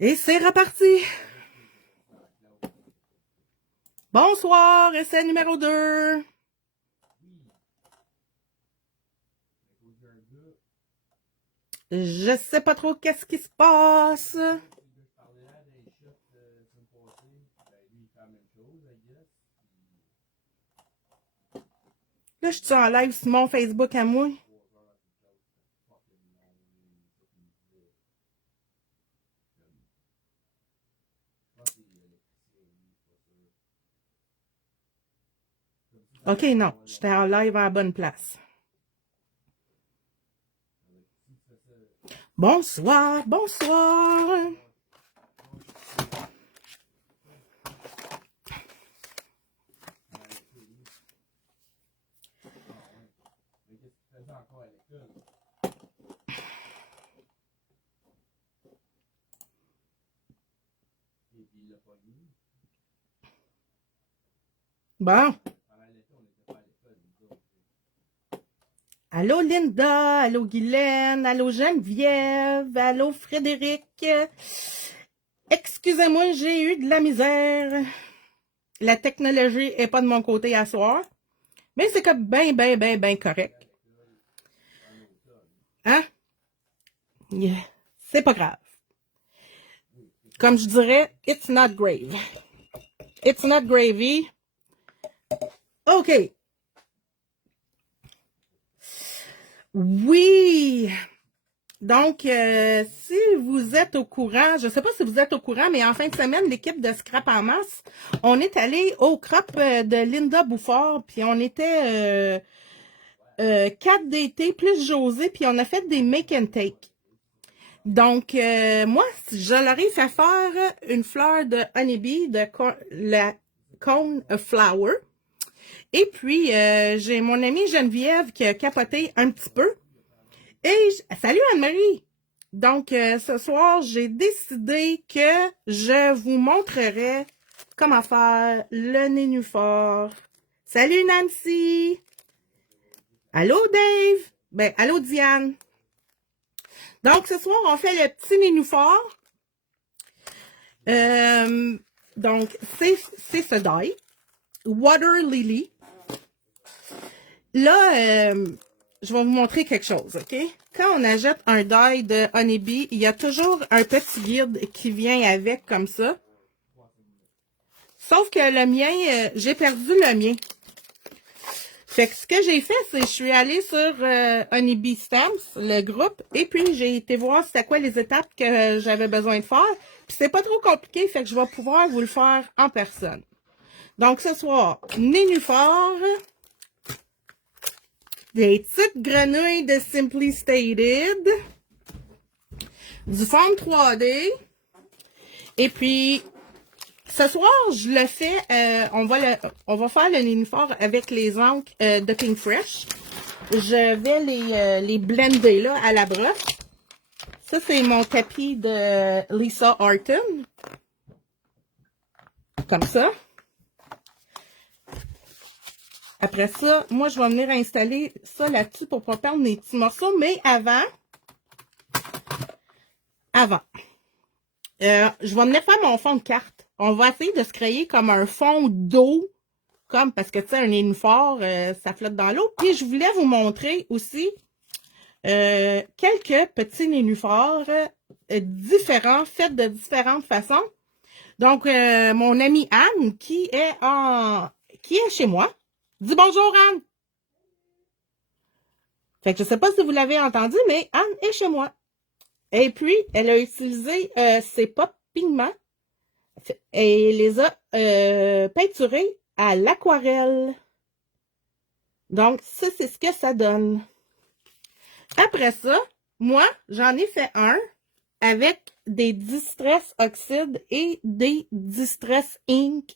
Et c'est reparti. Bonsoir, essai numéro 2. Je sais pas trop qu'est-ce qui se passe. Là, je suis en live sur mon Facebook à moi. OK, non, j'étais en live à la bonne place. Bonsoir, bonsoir. Bon. Allô Linda, allô Guylaine, allô Geneviève, allô Frédéric. Excusez-moi, j'ai eu de la misère. La technologie est pas de mon côté à soir. Mais c'est comme ben correct. Hein? Yeah. C'est pas grave. Comme je dirais, it's not grave. It's not gravy. OK. Oui. Donc, si vous êtes au courant, je ne sais pas si vous êtes au courant, mais en fin de semaine, l'équipe de Scrap en masse, on est allé au crop de Linda Bouffard, puis on était 4 d'été plus José, puis on a fait des make and take. Donc, moi, je leur ai fait faire une fleur de honeybee, de la cone flower. Et puis, j'ai mon amie Geneviève qui a capoté un petit peu. Et salut Anne-Marie! Donc, ce soir, j'ai décidé que je vous montrerai comment faire le nénuphar. Salut Nancy! Allô Dave! Ben, allô Diane! Donc, ce soir, on fait le petit nénuphar. Donc, c'est ce die. Water Lily. Là, je vais vous montrer quelque chose, OK? Quand on achète un die de Honeybee, il y a toujours un petit guide qui vient avec comme ça. Sauf que le mien, j'ai perdu le mien. Fait que ce que j'ai fait, c'est que je suis allée sur Honeybee Stamps, le groupe, et puis j'ai été voir c'était quoi les étapes que j'avais besoin de faire. Puis c'est pas trop compliqué, fait que je vais pouvoir vous le faire en personne. Donc ce soir, nénuphar, des petites grenouilles de Simply Stated, du fond 3D, et puis ce soir, je le fais, on va faire le nénuphar avec les encres de Pink Fresh. Je vais les blender là à la brosse. Ça, c'est mon tapis de Lisa Horton. Comme ça. Après ça, moi, je vais venir installer ça là-dessus pour pas perdre mes petits morceaux. Mais avant, je vais venir faire mon fond de carte. On va essayer de se créer comme un fond d'eau. Comme parce que, tu sais, un nénuphar, ça flotte dans l'eau. Puis, je voulais vous montrer aussi quelques petits nénuphars différents, faits de différentes façons. Donc, mon amie Anne, qui est chez moi. Dis bonjour, Anne! Fait que je sais pas si vous l'avez entendu, mais Anne est chez moi. Et puis, elle a utilisé ses pop pigments et les a peinturés à l'aquarelle. Donc, ça, c'est ce que ça donne. Après ça, moi, j'en ai fait un avec des Distress Oxide et des Distress Ink.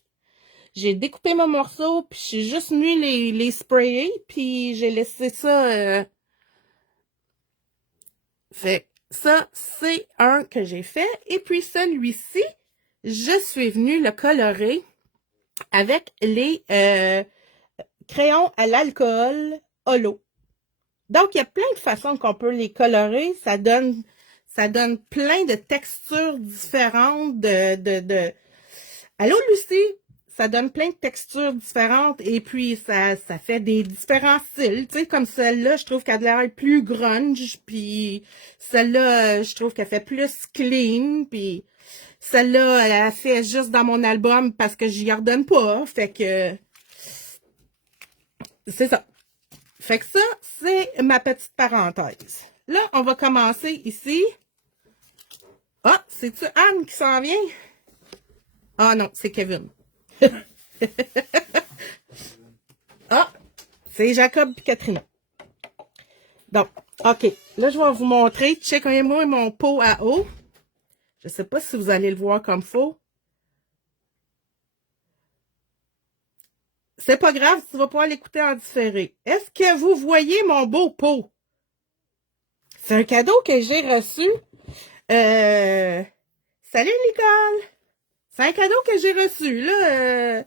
J'ai découpé mon morceau, puis j'ai juste mis les sprayer, puis j'ai laissé ça. Fait ça, c'est un que j'ai fait. Et puis celui-ci, je suis venue le colorer avec les crayons à l'alcool holo. Donc, il y a plein de façons qu'on peut les colorer. Ça donne, Ça donne plein de textures différentes Allô, Lucie? Ça donne plein de textures différentes et puis ça fait des différents styles. Tu sais, comme celle-là, je trouve qu'elle a l'air plus grunge, puis celle-là, je trouve qu'elle fait plus clean, puis celle-là, elle fait juste dans mon album parce que j'y ordonne pas. Fait que c'est ça. Fait que ça, c'est ma petite parenthèse. Là, on va commencer ici. Ah, c'est-tu Anne qui s'en vient? Ah non, c'est Kevin. Ah, c'est Jacob et Katrina. Donc, OK. Là, je vais vous montrer. Checkez-moi mon pot à eau. Je ne sais pas si vous allez le voir comme faut. C'est pas grave, tu vas pouvoir l'écouter en différé. Est-ce que vous voyez mon beau pot? C'est un cadeau que j'ai reçu. Salut, Nicole! C'est un cadeau que j'ai reçu, là,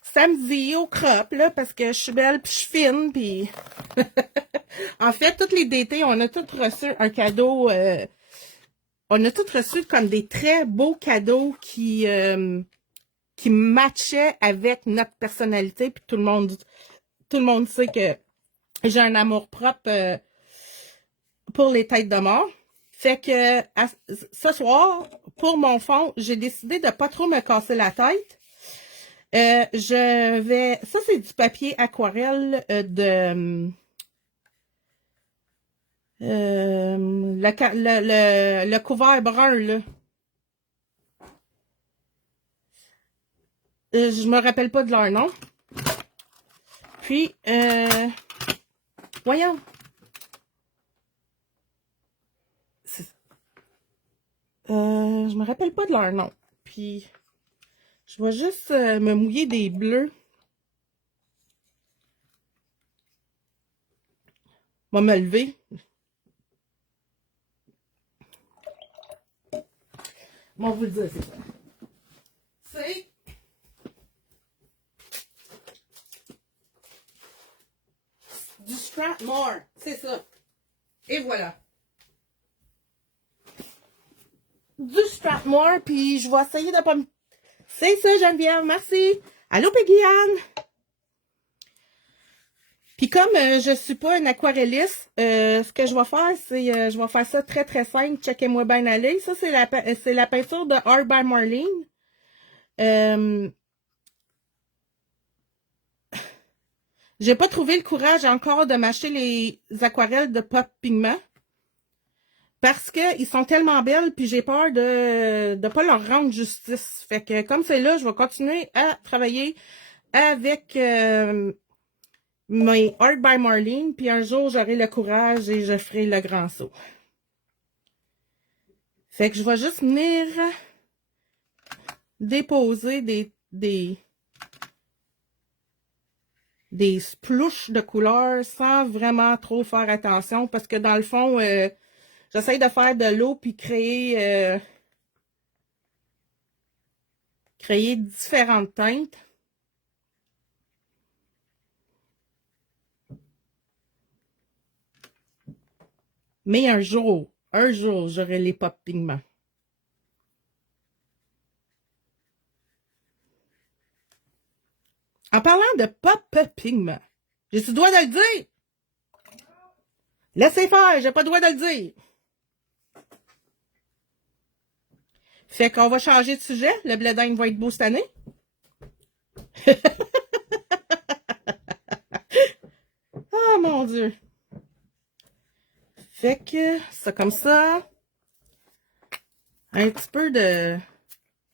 samedi au crop, là, parce que je suis belle puis je suis fine, puis... En fait, toutes les DT, on a tous reçu un cadeau, on a tous reçu comme des très beaux cadeaux qui matchaient avec notre personnalité, puis tout le monde sait que j'ai un amour-propre pour les têtes de mort. Fait que ce soir, pour mon fond, j'ai décidé de pas trop me casser la tête. Ça, c'est du papier aquarelle le couvert brun, là. Je me rappelle pas de leur nom. Puis, voyons. Je me rappelle pas de leur nom. Puis, je vais juste me mouiller des bleus. Je vais me lever. Bon, vous le dire, c'est ça. C'est du Strathmore. C'est ça. Et voilà. Du Strathmore, puis je vais essayer de pas me... C'est ça, Geneviève, merci. Allô, Peggy-Anne? Puis comme je suis pas une aquarelliste, ce que je vais faire, c'est je vais faire ça très très simple. Checkez-moi bien aller. Ça, c'est la peinture de Art by Marlene. J'ai pas trouvé le courage encore de m'acheter les aquarelles de Pop Pigment. Parce que ils sont tellement belles, puis j'ai peur de pas leur rendre justice. Fait que comme c'est là, je vais continuer à travailler avec mes Art by Marlene, puis un jour, j'aurai le courage et je ferai le grand saut. Fait que je vais juste venir déposer des splouches de couleurs sans vraiment trop faire attention, parce que dans le fond, j'essaie de faire de l'eau puis créer différentes teintes. Mais un jour, j'aurai les Pop Pigments. En parlant de Pop Pigments, j'ai le droit de le dire. Laissez faire, j'ai pas le droit de le dire. Fait qu'on va changer de sujet. Le blé d'Inde va être beau cette année. Oh mon Dieu. Fait que ça comme ça. Un petit peu de...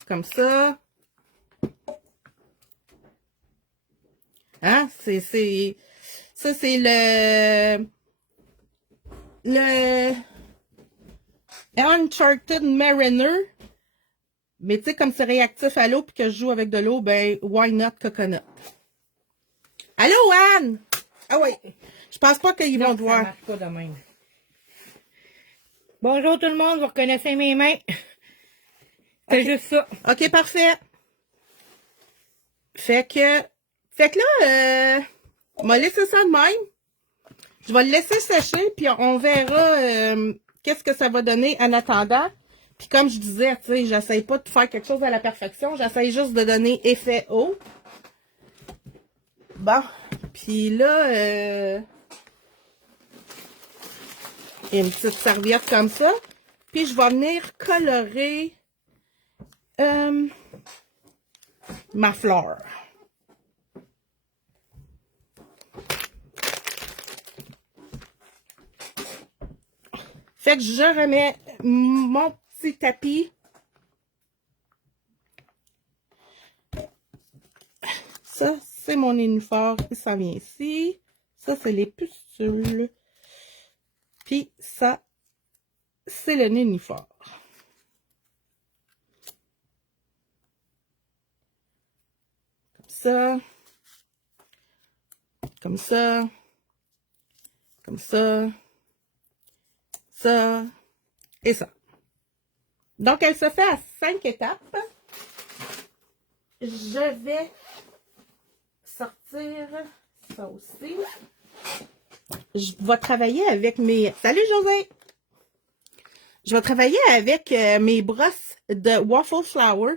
Comme ça. Hein? Ça, c'est le Uncharted Mariner. Mais tu sais, comme c'est réactif à l'eau puis que je joue avec de l'eau, ben, why not coconut? Allô, Anne? Ah oui. Je pense pas qu'ils vont te voir. Ça marche pas de même. Bonjour tout le monde, vous reconnaissez mes mains. C'est juste ça. OK, parfait. Fait que là, on va laisser ça de même. Je vais le laisser sécher, puis on verra qu'est-ce que ça va donner en attendant. Puis comme je disais, tu sais, j'essaye pas de faire quelque chose à la perfection. J'essaye juste de donner effet haut. Bon. Puis là, une petite serviette comme ça. Puis je vais venir colorer ma fleur. Fait que je remets mon petit tapis. Ça, c'est mon nénuphar qui s'en vient ici. Ça, c'est les pustules. Puis ça, c'est le nénuphar. Comme ça. Comme ça. Comme ça. Ça. Et ça. Donc, elle se fait à 5 étapes. Je vais sortir ça aussi. Je vais travailler avec mes... Salut, José! Je vais travailler avec mes brosses de Waffle Flower.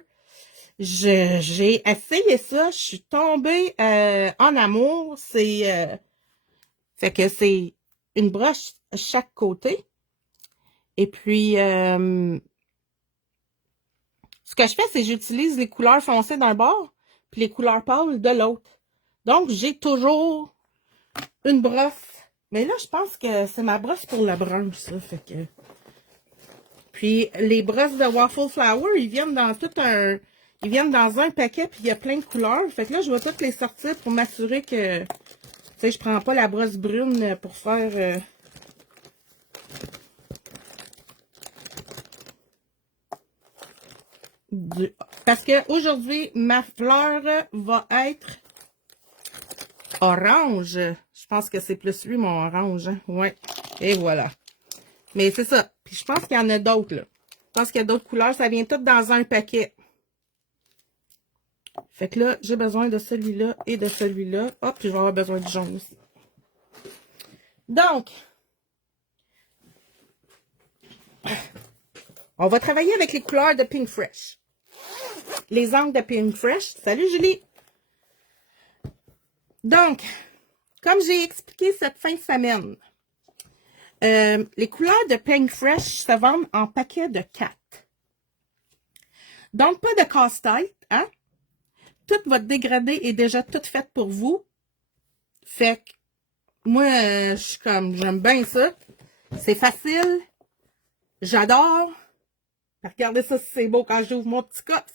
J'ai essayé ça. Je suis tombée en amour. Fait que c'est une broche à chaque côté. Et puis, ce que je fais, c'est que j'utilise les couleurs foncées d'un bord puis les couleurs pâles de l'autre. Donc, j'ai toujours une brosse. Mais là, je pense que c'est ma brosse pour le brun, ça. Fait que... Puis, les brosses de Waffle Flower, ils viennent dans Ils viennent dans un paquet, puis il y a plein de couleurs. Fait que là, je vais toutes les sortir pour m'assurer que... Tu sais, je prends pas la brosse brune pour faire... Parce que aujourd'hui, ma fleur va être orange. Je pense que c'est plus lui, mon orange. Hein? Ouais. Et voilà. Mais c'est ça. Puis je pense qu'il y en a d'autres, là. Je pense qu'il y a d'autres couleurs. Ça vient tout dans un paquet. Fait que là, j'ai besoin de celui-là et de celui-là. Hop, puis je vais avoir besoin du jaune aussi. Donc, on va travailler avec les couleurs de Pink Fresh. Les angles de Pink Fresh. Salut, Julie! Donc, comme j'ai expliqué cette fin de semaine, les couleurs de Pink Fresh se vendent en paquet de 4. Donc, pas de casse-tête, hein? Tout votre dégradé est déjà tout fait pour vous. Fait que, moi, je suis comme, j'aime bien ça. C'est facile. J'adore. Regardez ça si c'est beau quand j'ouvre mon petit coffre.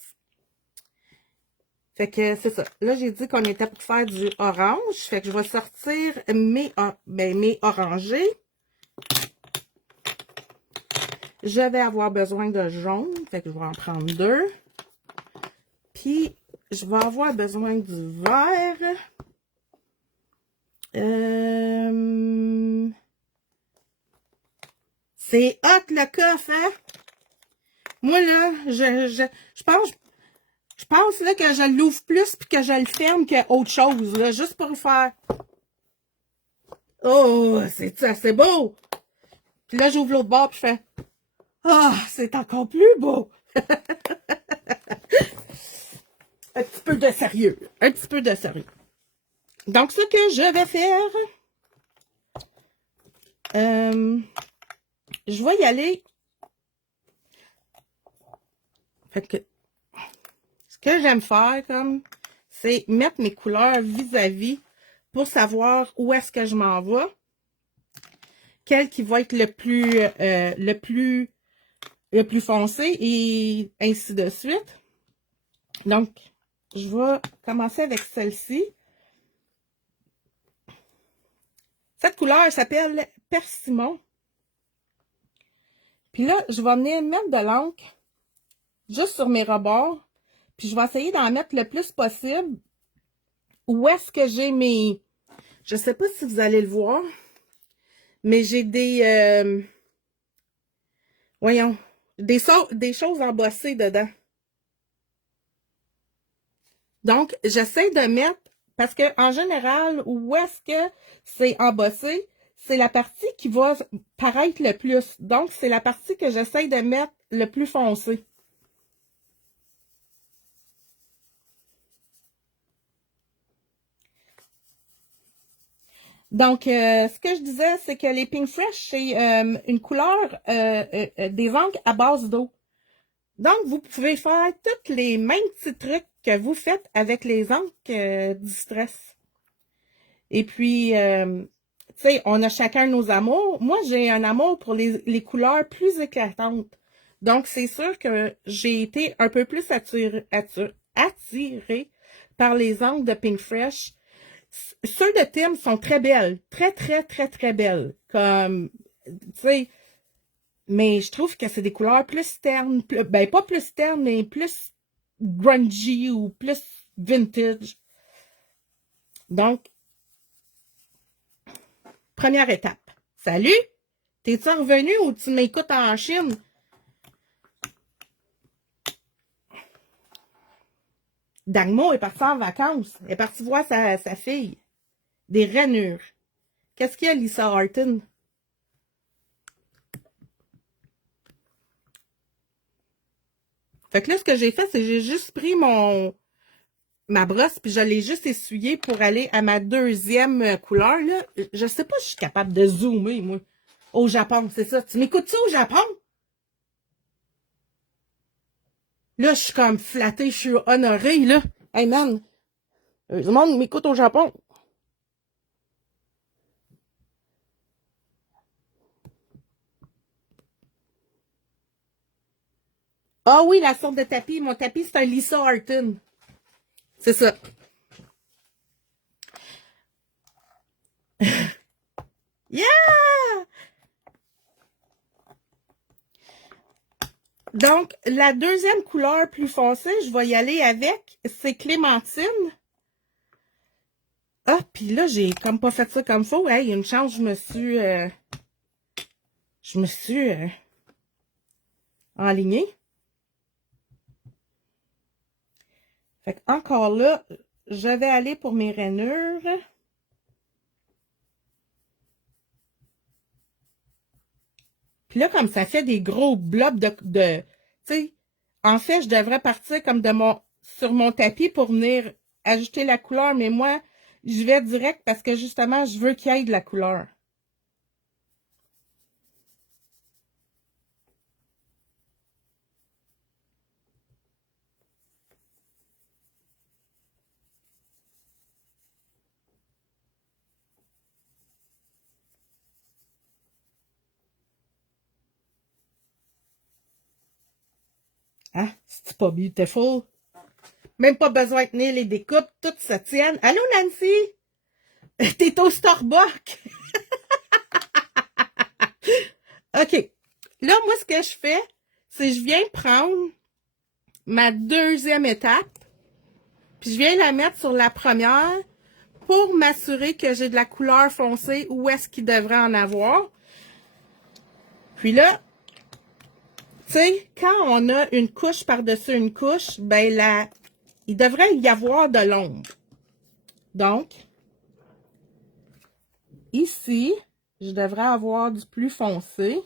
Fait que c'est ça. Là, j'ai dit qu'on était pour faire du orange. Fait que je vais sortir mes orangés. Je vais avoir besoin de jaune. Fait que je vais en prendre 2. Puis, je vais avoir besoin du vert. C'est hot le coffre, hein? Moi, là, je pense là, que je l'ouvre plus puis que je le ferme qu'autre chose, là, juste pour faire. Oh, c'est assez beau! Puis là, j'ouvre l'autre bord puis je fais. Ah, c'est encore plus beau! Un petit peu de sérieux. Un petit peu de sérieux. Donc, ce que je vais faire, je vais y aller. Fait que, ce que j'aime faire, comme, c'est mettre mes couleurs vis-à-vis pour savoir où est-ce que je m'en vais. Quel qui va être le plus foncé et ainsi de suite. Donc, je vais commencer avec celle-ci. Cette couleur s'appelle Persimon. Puis là, je vais venir mettre de l'encre juste sur mes rebords. Puis je vais essayer d'en mettre le plus possible. Où est-ce que j'ai mes... Je sais pas si vous allez le voir, mais j'ai des... voyons, des choses embossées dedans. Donc, j'essaie de mettre... Parce que en général, où est-ce que c'est embossé, c'est la partie qui va paraître le plus. Donc, c'est la partie que j'essaye de mettre le plus foncé. Donc, ce que je disais, c'est que les Pink Fresh, c'est une couleur des encres à base d'eau. Donc, vous pouvez faire tous les mêmes petits trucs que vous faites avec les encres Distress. Et puis, tu sais, on a chacun nos amours. Moi, j'ai un amour pour les couleurs plus éclatantes. Donc, c'est sûr que j'ai été un peu plus attirée par les encres de Pink Fresh. Ceux de Tim sont très belles. Très, très, très, très belles. Comme, tu sais, mais je trouve que c'est des couleurs plus ternes. Ben, pas plus ternes, mais plus grungy ou plus vintage. Donc, première étape. Salut! T'es-tu revenu ou tu m'écoutes en Chine? Dagmo est partie en vacances. Elle est partie voir sa fille. Des rainures. Qu'est-ce qu'il y a, Lisa Horton? Fait que là, ce que j'ai fait, c'est que j'ai juste pris ma brosse puis je l'ai juste essuyée pour aller à ma deuxième couleur. Là. Je sais pas si je suis capable de zoomer, moi. Au Japon, c'est ça. Tu m'écoutes-tu au Japon? Là, je suis comme flattée, je suis honorée, là. Hey, man, tout le monde m'écoute au Japon. Ah oui, la sorte de tapis. Mon tapis, c'est un Lisa Horton. C'est ça. Yeah! Donc, la deuxième couleur plus foncée, je vais y aller avec, c'est Clémentine. Ah, puis là, j'ai comme pas fait ça comme faut. Hey, une chance, je me suis enlignée. Fait que encore là, je vais aller pour mes rainures. Puis là, comme ça fait des gros blobs tu sais, en fait, je devrais partir comme sur mon tapis pour venir ajouter la couleur, mais moi, je vais direct parce que justement, je veux qu'il y ait de la couleur. Hein? C'est pas beautiful? Même pas besoin de tenir les découpes, toutes se tiennent. Allô, Nancy? T'es au Starbucks? OK. Là, moi, ce que je fais, c'est que je viens prendre ma deuxième étape, puis je viens la mettre sur la première pour m'assurer que j'ai de la couleur foncée où est-ce qu'il devrait en avoir. Puis là, tu sais, quand on a une couche par-dessus une couche, ben là, il devrait y avoir de l'ombre. Donc, ici, je devrais avoir du plus foncé.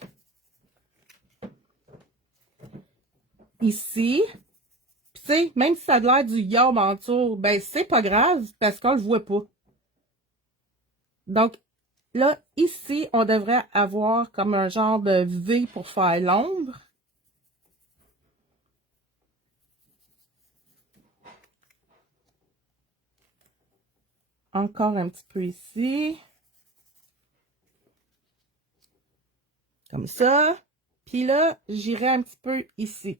Ici. Puis, tu sais, même si ça a l'air du yob en dessous, ben, c'est pas grave parce qu'on le voit pas. Donc, là, ici, on devrait avoir comme un genre de V pour faire l'ombre. Encore un petit peu ici. Comme ça. Puis là, j'irai un petit peu ici.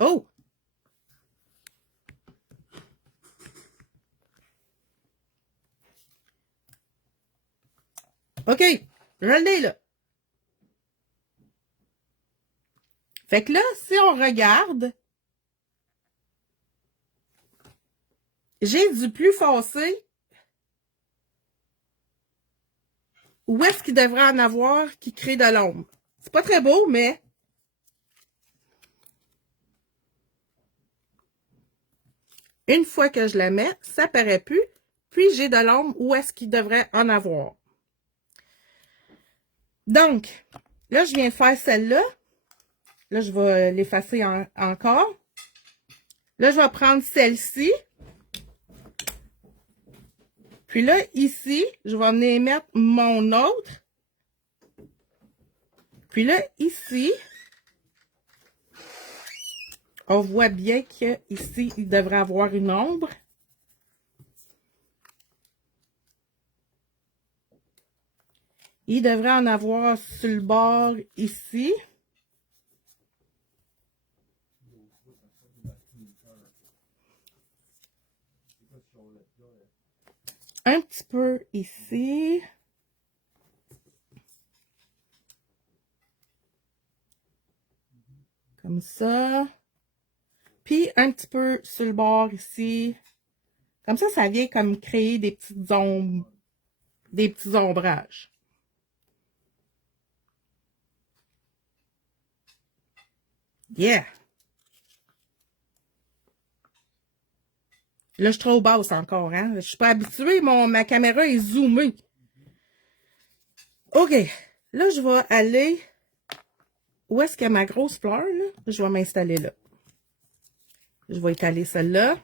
Oh! OK, je l'ai là. Fait que là, si on regarde, j'ai du plus foncé. Où est-ce qu'il devrait en avoir qui crée de l'ombre? C'est pas très beau, mais une fois que je la mets, ça paraît plus. Puis, j'ai de l'ombre où est-ce qu'il devrait en avoir. Donc, là, je viens de faire celle-là. Là, je vais l'effacer encore. Là, je vais prendre celle-ci. Puis là, ici, je vais venir mettre mon autre. Puis là, ici, on voit bien qu'ici, il devrait avoir une ombre. Il devrait en avoir sur le bord ici. Un petit peu ici. Comme ça. Puis un petit peu sur le bord ici. Comme ça vient comme créer des petites ombres, des petits ombrages. Yeah! Là, je suis trop basse encore, hein? Je suis pas habituée, ma caméra est zoomée. OK. Là, je vais aller... Où est-ce qu'il y a ma grosse fleur, là? Je vais m'installer là. Je vais étaler celle-là.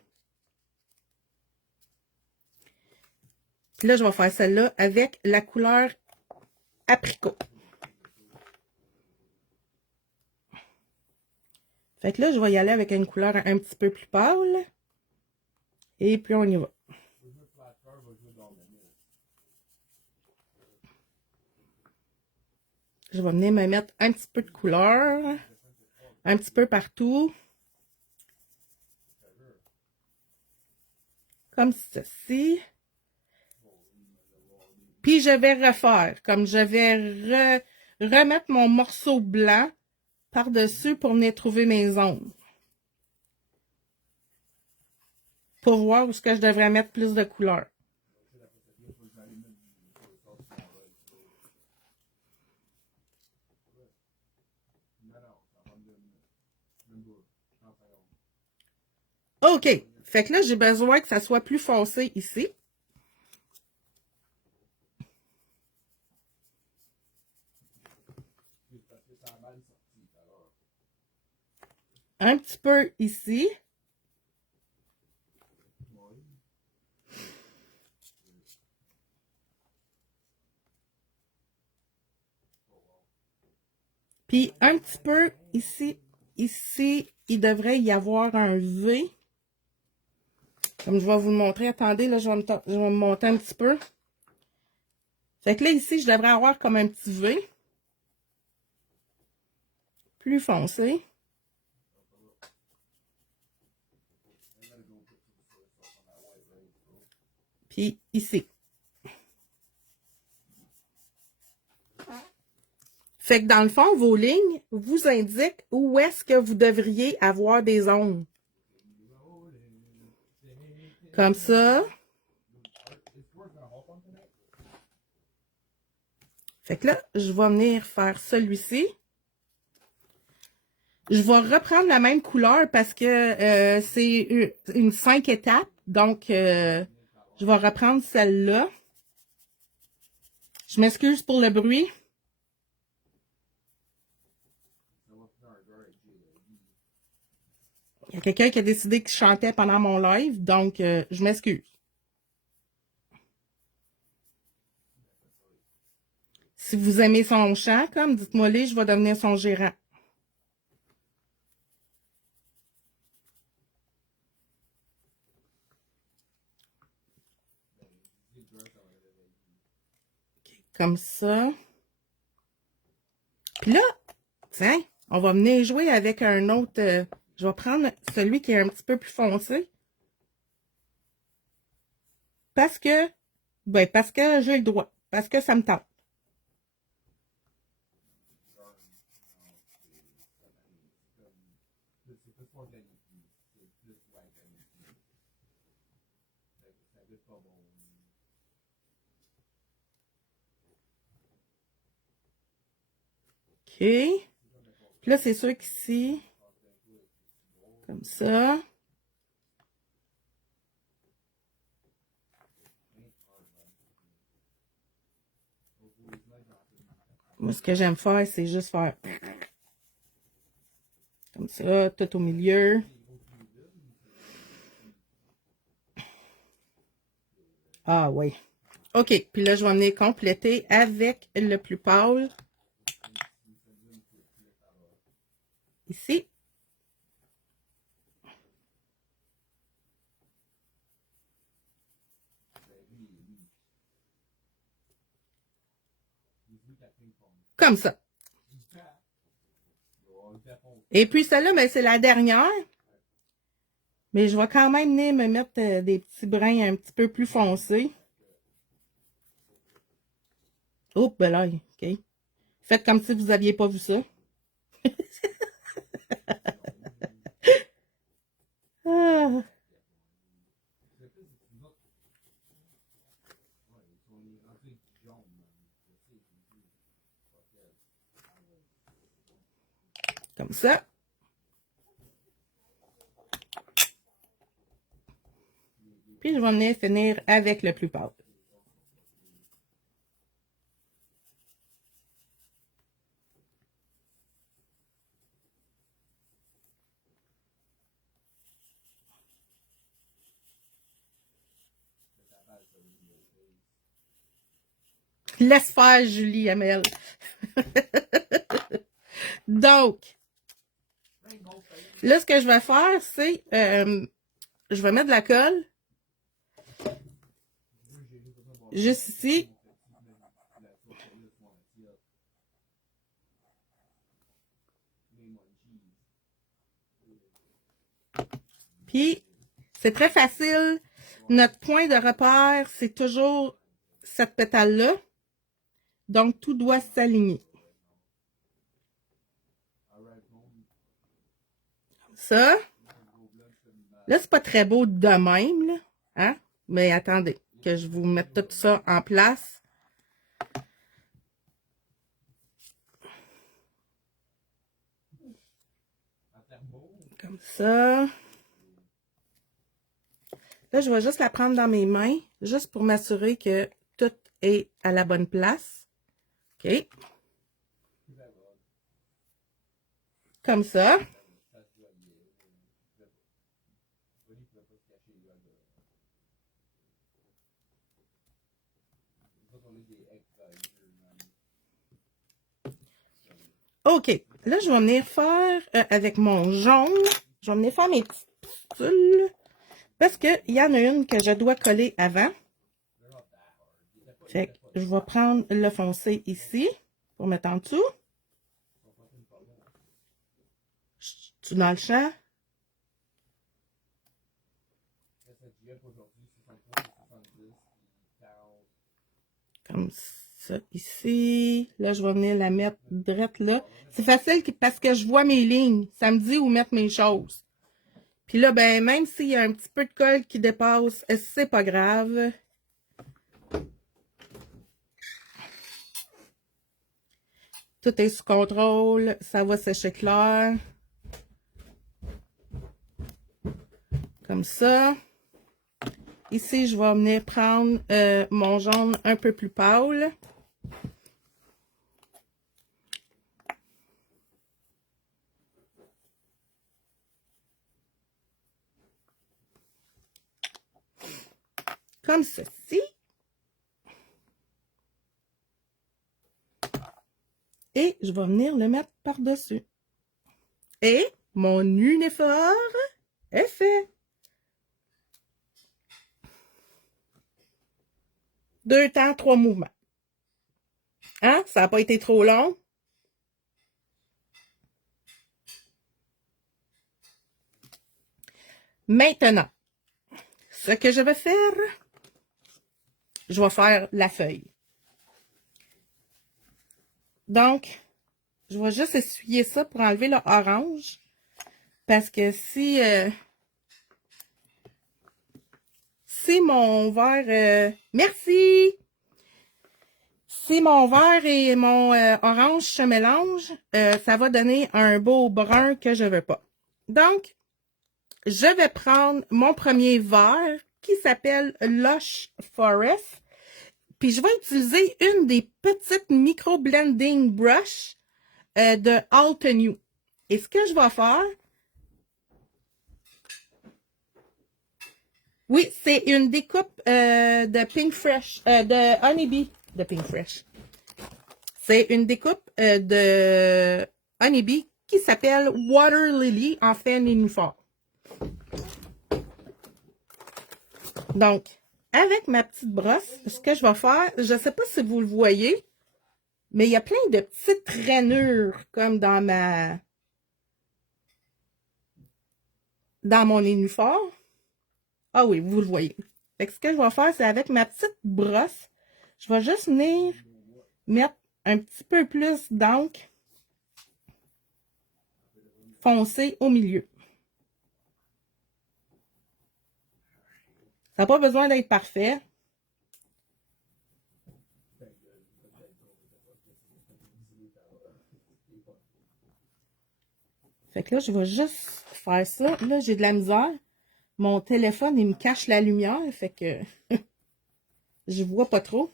Puis là, je vais faire celle-là avec la couleur apricot. Fait que là, je vais y aller avec une couleur un petit peu plus pâle. Et puis, on y va. Je vais venir me mettre un petit peu de couleur. Un petit peu partout. Comme ceci. Puis, je vais refaire. Comme je vais remettre mon morceau blanc par-dessus pour venir trouver mes ombres. Pour voir où est-ce que je devrais mettre plus de couleur. OK. Fait que là, j'ai besoin que ça soit plus foncé ici. Un petit peu ici. Puis un petit peu ici. Ici, il devrait y avoir un V. Comme je vais vous le montrer. Attendez, là, je vais me monter un petit peu. Fait que là, ici, je devrais avoir comme un petit V. Plus foncé. Puis ici. Fait que dans le fond, vos lignes vous indiquent où est-ce que vous devriez avoir des ombres. Comme ça. Fait que là, je vais venir faire celui-ci. Je vais reprendre la même couleur parce que c'est une 5 étapes. Donc, je vais reprendre celle-là. Je m'excuse pour le bruit. Il y a quelqu'un qui a décidé qu'il chantait pendant mon live, donc je m'excuse. Si vous aimez son chant, comme dites-moi-les, je vais devenir son gérant. Okay, comme ça. Puis là, tiens, on va venir jouer avec un autre. Je vais prendre celui qui est un petit peu plus foncé. Parce que j'ai le droit. Parce que ça me tente. OK. Puis là, c'est sûr qu'ici, comme ça. Moi, ce que j'aime faire, c'est juste faire comme ça, tout au milieu. Ah oui. OK, puis là, je vais venir compléter avec le plus pâle. Ici. Comme ça. Et puis celle-là, ben, c'est la dernière. Mais je vais quand même venir me mettre des petits brins un petit peu plus foncés. Oh, ben là, OK. Faites comme si vous n'aviez pas vu ça. Ah. Comme ça. Puis je vais venir finir avec le plus pâle. Laisse faire, Julie Amel. Donc, là, ce que je vais faire, c'est je vais mettre de la colle juste ici. Puis, c'est très facile. Notre point de repère, c'est toujours cette pétale-là. Donc, tout doit s'aligner. Ça. Là, c'est pas très beau de même, là. Hein? Mais attendez, que je vous mette tout ça en place. Comme ça. Là, je vais juste la prendre dans mes mains, juste pour m'assurer que tout est à la bonne place. OK. Comme ça. OK. Là, je vais venir faire avec mon jaune. Je vais venir faire mes petites pistules. Parce qu'il y en a une que je dois coller avant. Fait que je vais prendre le foncé ici pour mettre en dessous. Tu dans le champ? Comme ça, ici. Là, je vais venir la mettre direct là. C'est facile parce que je vois mes lignes. Ça me dit où mettre mes choses. Puis là, ben, même s'il y a un petit peu de colle qui dépasse, c'est pas grave. Tout est sous contrôle. Ça va sécher clair. Comme ça. Ici, je vais venir prendre mon jaune un peu plus pâle. Comme ceci. Et je vais venir le mettre par-dessus. Et mon uniforme est fait. 2 temps, 3 mouvements. Hein? Ça n'a pas été trop long. Maintenant, ce que je vais faire, je vais faire la feuille. Donc, je vais juste essuyer ça pour enlever le orange. Parce que si mon verre... merci! Si mon vert et mon orange se mélangent, ça va donner un beau brun que je veux pas. Donc, je vais prendre mon premier verre qui s'appelle Lush Forest. Puis je vais utiliser une des petites micro-blending brush de Altenew. Et ce que je vais faire, oui, c'est une découpe de Pink Fresh, de Honeybee de Pink Fresh. C'est une découpe de Honeybee qui s'appelle Water Lily en fait nénuphar. Donc, avec ma petite brosse, ce que je vais faire, je ne sais pas si vous le voyez, mais il y a plein de petites rainures comme dans mon nénuphar. Ah oui, vous le voyez. Fait que ce que je vais faire, c'est avec ma petite brosse, je vais juste venir mettre un petit peu plus d'encre foncée au milieu. Ça n'a pas besoin d'être parfait. Fait que là, je vais juste faire ça. Là, j'ai de la misère. Mon téléphone, il me cache la lumière, fait que je vois pas trop.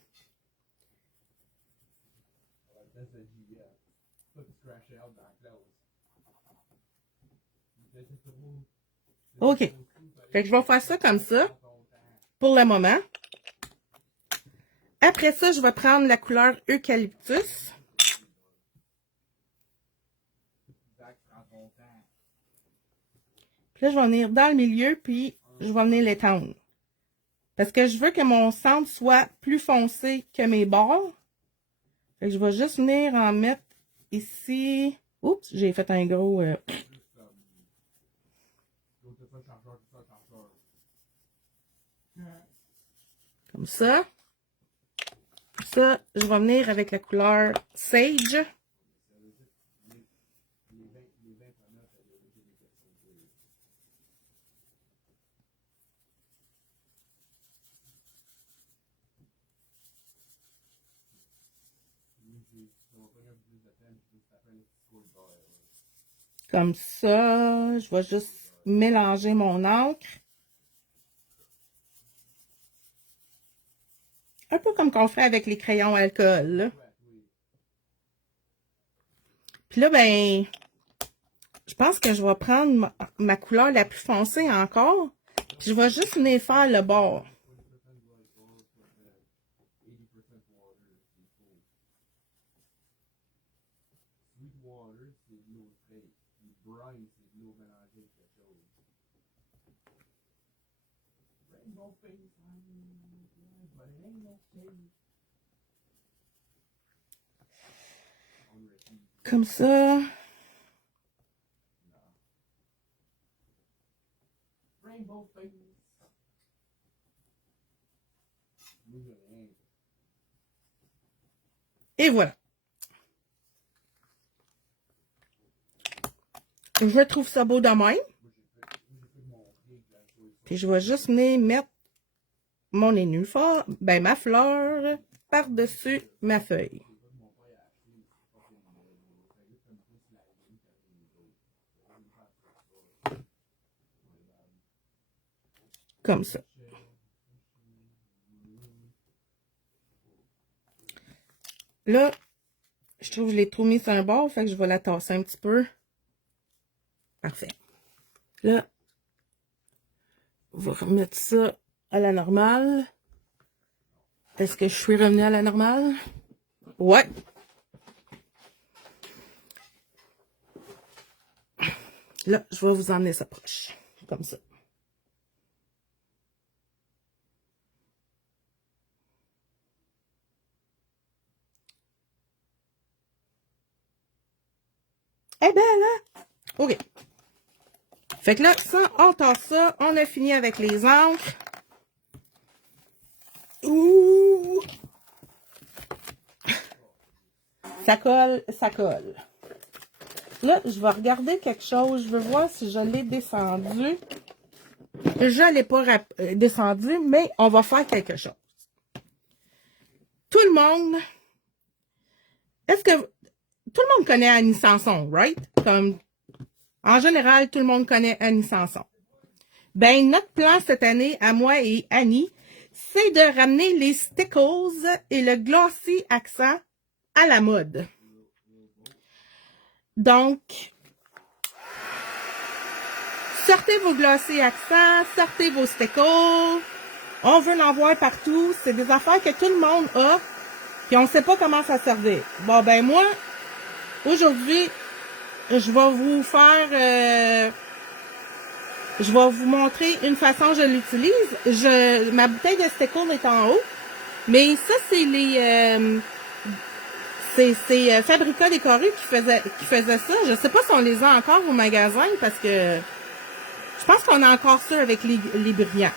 OK. Fait que je vais faire ça comme ça pour le moment. Après ça, je vais prendre la couleur Eucalyptus. Puis là, je vais venir dans le milieu, puis je vais venir l'étendre. Parce que je veux que mon centre soit plus foncé que mes bords. Fait que je vais juste venir en mettre ici. Oups, j'ai fait un gros... Comme ça. Ça, je vais venir avec la couleur Sage. Comme ça, je vais juste mélanger mon encre. Un peu comme qu'on fait avec les crayons alcool, là. Puis là, ben, je pense que je vais prendre ma couleur la plus foncée encore. Puis je vais juste venir faire le bord. Comme ça. Et voilà. Je trouve ça beau de même. Puis je vais juste venir mettre mon nénuphar, ben ma fleur, par-dessus ma feuille. Comme ça. Là, je trouve que je l'ai trop mis sur un bord, fait que je vais la tasser un petit peu. Parfait. Là, on va remettre ça à la normale. Est-ce que je suis revenue à la normale? Ouais. Là, je vais vous emmener ça proche. Comme ça. Eh ben là, OK. Fait que là, ça, on tasse ça. On a fini avec les encres. Ouh! Ça colle, ça colle. Là, je vais regarder quelque chose. Je veux voir si je l'ai descendu. Je ne l'ai pas descendu, mais on va faire quelque chose. Tout le monde... Est-ce que... Tout le monde connaît Annie Sanson, right? Comme... En général, tout le monde connaît Annie Sanson. Ben, notre plan cette année, à moi et Annie, c'est de ramener les stickles et le glossy accent à la mode. Donc, sortez vos glossy accents, sortez vos stickles. On veut en voir partout. C'est des affaires que tout le monde a, puis on ne sait pas comment ça servir. Bon, ben moi, aujourd'hui, je vais vous faire... je vais vous montrer une façon dont je l'utilise. Ma bouteille de stickles est en haut. Mais ça, c'est les... c'est Fabrica Décoré qui faisait ça. Je sais pas si on les a encore au magasin parce que je pense qu'on a encore ça avec les brillants.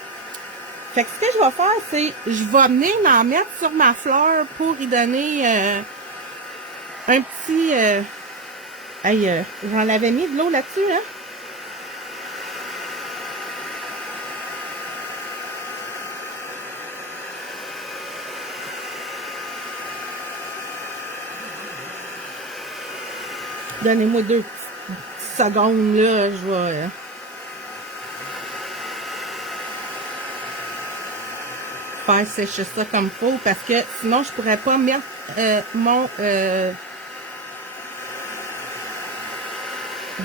Fait que ce que je vais faire, c'est je vais venir m'en mettre sur ma fleur pour y donner un petit... j'en avais mis de l'eau là-dessus, hein? Donnez-moi 2 petites secondes, là, je vais... faire sécher ça comme faut, parce que sinon, je pourrais pas mettre mon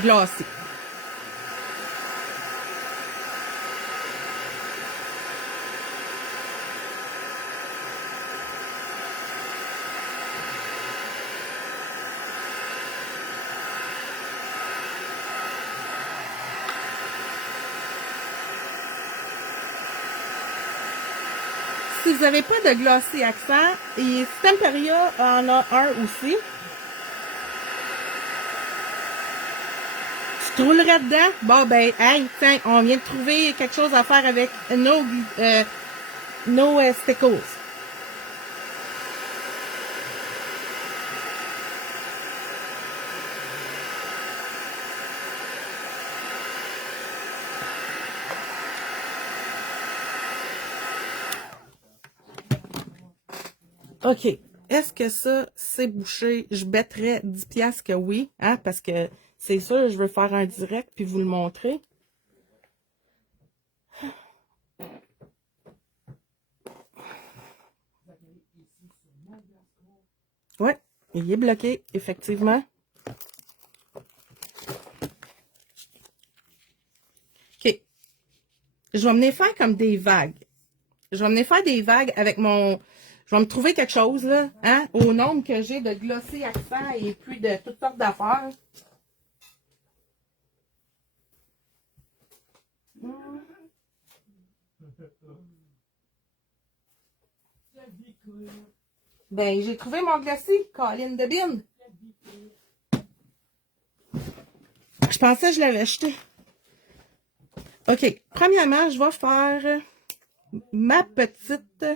glacé. Si vous n'avez pas de glossy accent, et Stamperia en a un aussi. Tu roulerais dedans? Bon, ben, hey, tiens, on vient de trouver quelque chose à faire avec nos stickles. OK. Est-ce que ça, c'est bouché? Je bêterais 10 piastres que oui, hein, parce que c'est sûr, je veux faire un direct puis vous le montrer. Ouais, il est bloqué, effectivement. OK. Je vais venir faire comme des vagues. Je vais venir faire des vagues avec mon... Je vais me trouver quelque chose, là, hein, au nombre que j'ai de glossy accent et puis de toutes sortes d'affaires. Ben, j'ai trouvé mon glossy, Colin de Bin. Je pensais que je l'avais acheté. OK. Premièrement, je vais faire ma petite...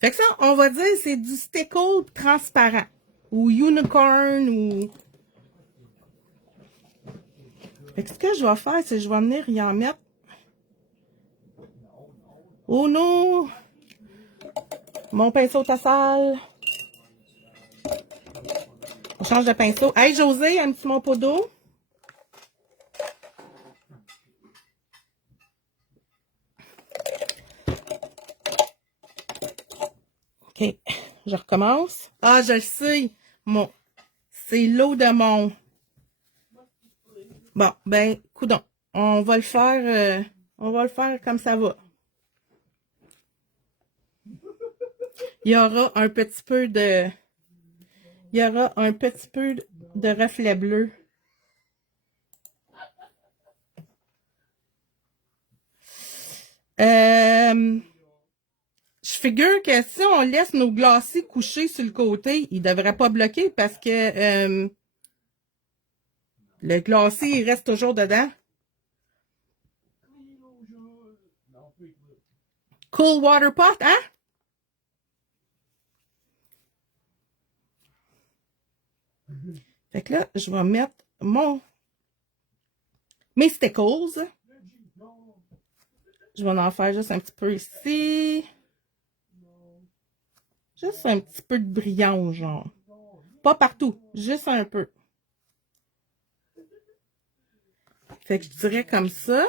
Fait que ça, on va dire, c'est du stickle transparent. Ou unicorn, ou... Fait que ce que je vais faire, c'est que je vais venir y en mettre... Oh non! Mon pinceau tassal. On change de pinceau. Hey, José, un petit mon pot d'eau. OK. Je recommence. Ah, je le sais. C'est l'eau de mon... Bon, ben, coudonc. On va le faire comme ça va. Il y aura un petit peu de... Il y aura un petit peu de reflet bleu. Je figure que si on laisse nos glacés coucher sur le côté, ils ne devraient pas bloquer parce que le glacé, il reste toujours dedans. Cool water pot, hein? Fait que là, je vais mettre mes stickles. Je vais en faire juste un petit peu ici. Juste un petit peu de brillant, genre. Pas partout, juste un peu. Fait que je dirais comme ça.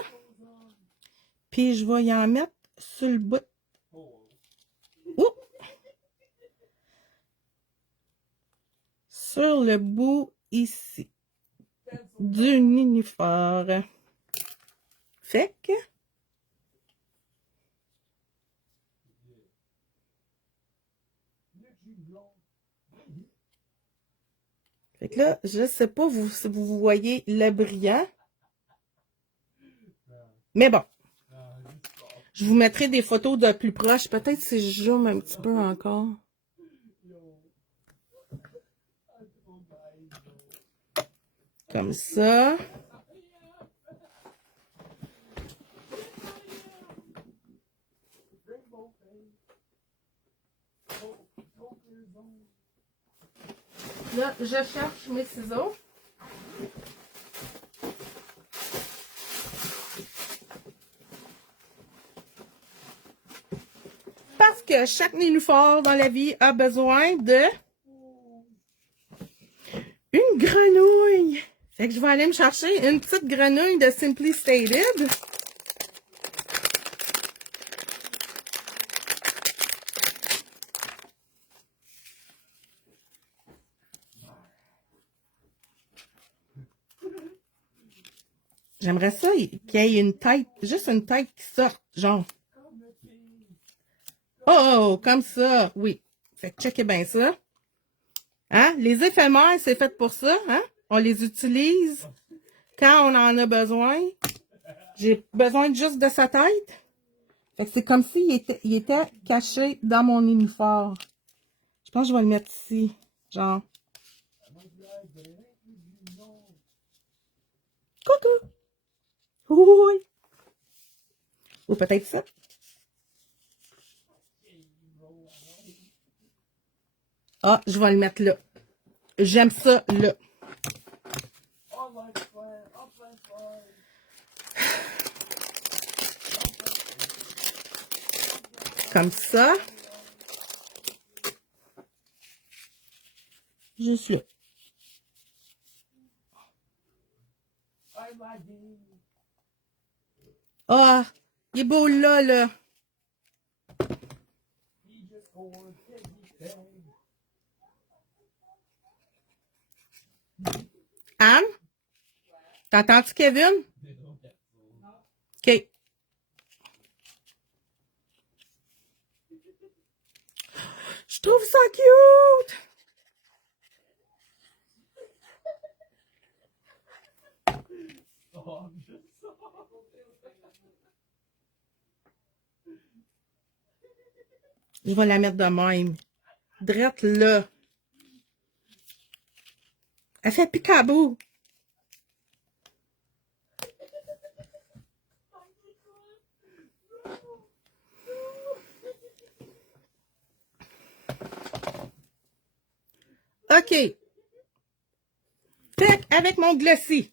Puis je vais y en mettre sur le bout. Ouh! Sur le bout ici du uniforme. Fait que là, je sais pas si vous voyez le brillant. Mais bon. Je vous mettrai des photos de plus proche. Peut-être si je zoome un petit peu encore. Comme ça. Là, je cherche mes ciseaux. Parce que chaque nénuphar dans la vie a besoin de une grenouille. Fait que je vais aller me chercher une petite grenouille de Simply Stated. J'aimerais ça qu'il y ait une tête, juste une tête qui sorte, genre. Oh, comme ça, oui. Fait que checkez bien ça. Hein? Les éphémères, c'est fait pour ça, hein? On les utilise quand on en a besoin. J'ai besoin juste de sa tête. Fait que c'est comme s'il était caché dans mon uniforme. Je pense que je vais le mettre ici. Genre. Coucou! Oui! Ou peut-être ça. Ah, je vais le mettre là. J'aime ça là. Comme ça. Juste là. Ah, il est beau là, là. Anne? T'entends-tu Kevin? OK. Je trouve ça cute! Je vais la mettre de même. Drette là. Elle fait picabou. OK. Fait avec mon glossy.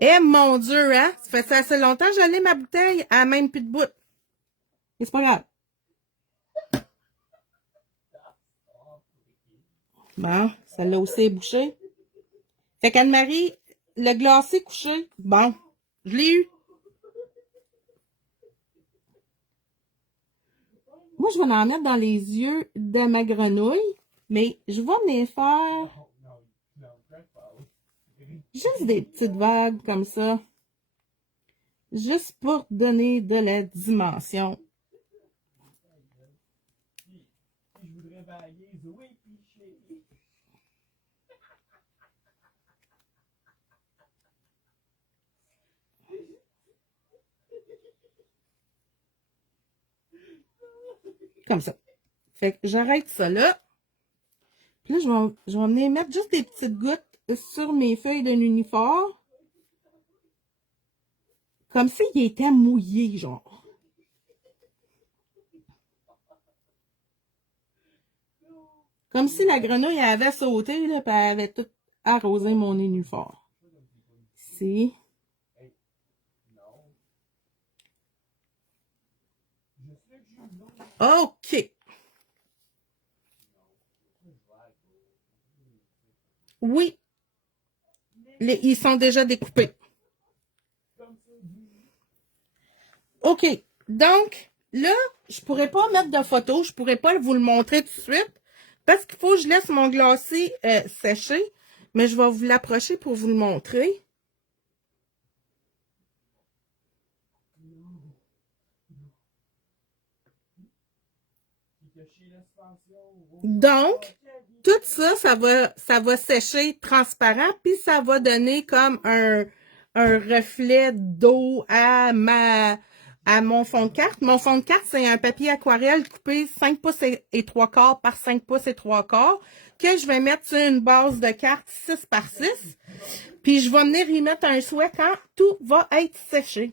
Eh mon Dieu, hein? Ça fait ça assez longtemps que j'allais ma bouteille à même plus de bout. Mais c'est pas grave. Bon, celle-là aussi est bouchée. Fait qu'Anne-Marie, le glacé couché, bon, je l'ai eu. Moi, je vais en mettre dans les yeux de ma grenouille, mais je vais venir faire juste des petites vagues comme ça. Juste pour donner de la dimension. Comme ça. Fait que j'arrête ça là. Puis là, je vais venir mettre juste des petites gouttes sur mes feuilles d'un uniforme. Comme s'il était mouillé, genre. Comme si la grenouille avait sauté, là, puis elle avait tout arrosé mon nénuphar. Ici. OK. Oui. Ils sont déjà découpés. OK. Donc, là, je pourrais pas mettre de photo. Je pourrais pas vous le montrer tout de suite. Parce qu'il faut que je laisse mon glacé sécher. Mais je vais vous l'approcher pour vous le montrer. Donc, tout ça, ça va sécher transparent, puis ça va donner comme un reflet d'eau à mon fond de carte. Mon fond de carte, c'est un papier aquarelle coupé 5 pouces et 3 quarts par 5 pouces et 3 quarts que je vais mettre sur une base de carte 6 par 6. Puis je vais venir y mettre un souhait quand tout va être séché.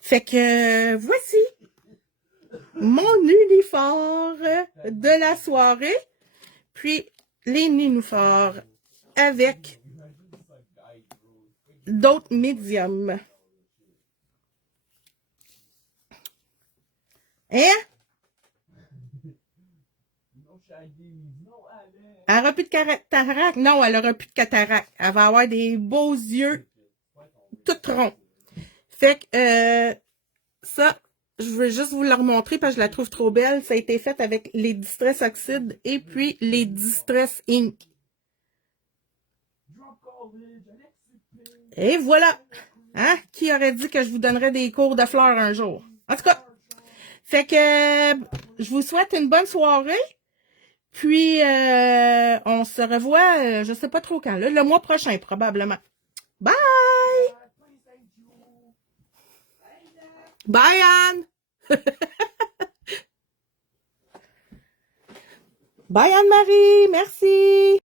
Fait que voici mon uniforme de la soirée. Puis les nénuphars avec d'autres médiums. Hein? Elle n'aura plus de cataracte. Non, elle n'aura plus de cataracte. Elle va avoir des beaux yeux tout ronds. Fait que ça, je veux juste vous le remontrer parce que je la trouve trop belle. Ça a été fait avec les Distress Oxide et puis les Distress Ink. Et voilà! Hein? Qui aurait dit que je vous donnerais des cours de fleurs un jour? En tout cas, fait que je vous souhaite une bonne soirée. Puis, on se revoit, je sais pas trop quand, là, le mois prochain, probablement. Bye! Bye, Anne! Bye, Anne-Marie! Merci!